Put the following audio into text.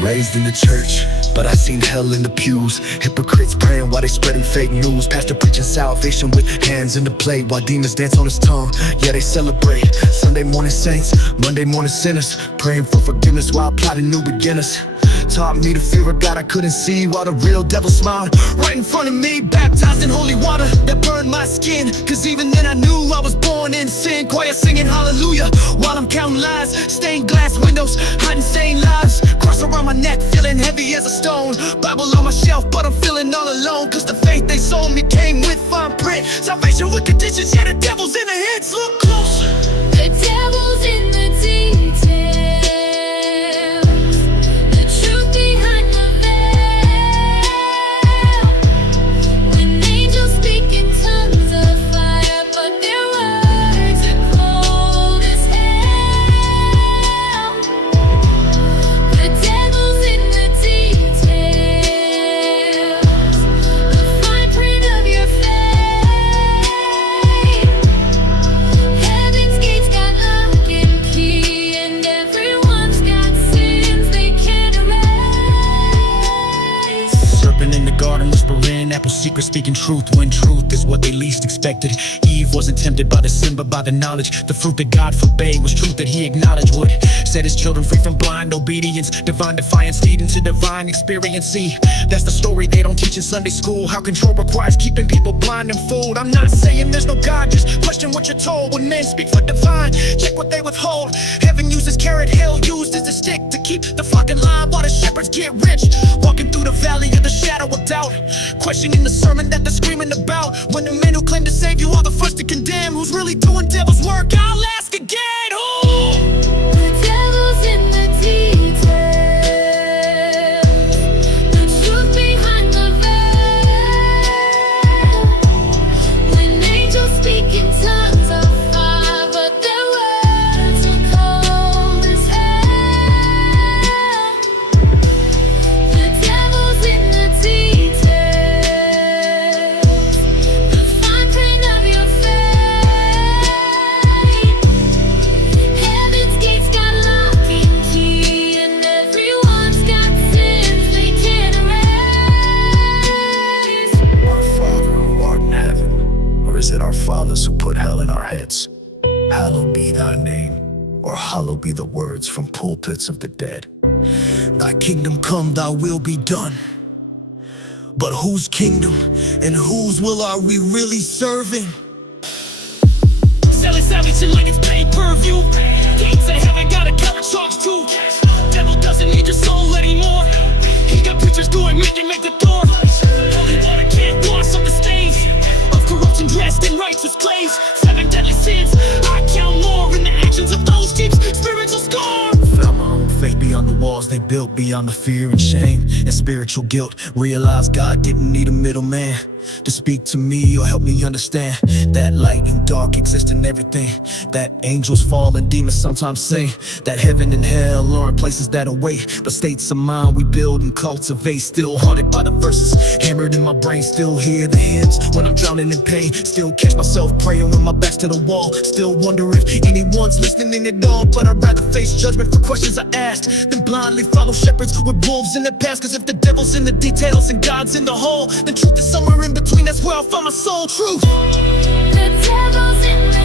Raised in the church, but I seen hell in the pews. Hypocrites praying while they spreading fake news. Pastor preaching salvation with hands in the plate, while demons dance on his tongue. Yeah, they celebrate Sunday morning saints, Monday morning sinners, praying for forgiveness while plotting new beginners. Taught me the fear of God I couldn't see, while the real devil smiled right in front of me. Baptized in holy water that burned my skin, cause even then I knew I was born in sin. Choir singing hallelujah while I'm counting lies. Stained glass windows, hiding stained lives. Cross around my neck, feeling heavy as a stone. Bible on my shelf, but I'm feeling all alone, cause the faith they sold me came with fine print. Salvation with conditions, yeah, the devil's in the hits. Look closer. The devil's in the details. The truth behind the veil. When angels speak in tongues of fire, but their words are cold as hell. The devil's in the details. The fine print of your faith. Heaven's gates got lock and key, and everyone's got sins they can't erase. Serpent in the garden whispering, apple secret speaking truth, when truth is what they least expected. Eve wasn't tempted by the sin but by the knowledge. The fruit that God forbade was truth that he acknowledged would set his children free from blind obedience. Divine defiance leading to divine experience. See, that's the story they don't teach in Sunday school. How control requires keeping people blind and fooled. I'm not saying there's no God, just question what you're told. When men speak for divine, check what they withhold. Heaven uses carrot, hell used as a stick to keep the flock in line while the shepherds get rich. Walking through the valley of the shadow of doubt, questioning the sermon that they're screaming about. When the men who claim to save you are the first to condemn, who's really doing devil's work? I'll ask again, who? The devil's in the details. The truth behind the veil. When angels speak in tongues of fire, but their words are cold as hell. The devil's in the details. The fine print of your faith. Heaven's gates got lock and key, and everyone's got sins they can't erase. Our Father who art in heaven, or is it our fathers who put hell in our heads? Hallowed be thy name, or hallowed be the words from pulpits of the dead. Thy kingdom come, thy will be done. But whose kingdom and whose will are we really serving? Selling salvation like it's pay-per-view. Gates of heaven gotta cover charge too. Devil doesn't need your soul anymore. He got preachers doing make the door. Holy water can't wash up the stains of corruption dressed in righteous claims. 7 deadly sins, I count more in the actions of those keeps spiritual scorn. Found my own faith beyond the walls they built, beyond the fear and shame and spiritual guilt. Realized God didn't need a middleman to speak to me or help me understand that light and dark exist in everything. That angels fall and demons sometimes say that heaven and hell aren't places that await, but states of mind we build and cultivate. Still haunted by the verses hammered in my brain, still hear the hymns when I'm drowning in pain. Still catch myself praying when my back's to the wall. Still wonder if anyone's listening at all, but I'd rather face judgment for questions I asked than blindly follow shepherds with wolves in the past. Cause if the devil's in the details and God's in the whole, then truth is somewhere in between. That's where I'll find my soul truth. The devil's in the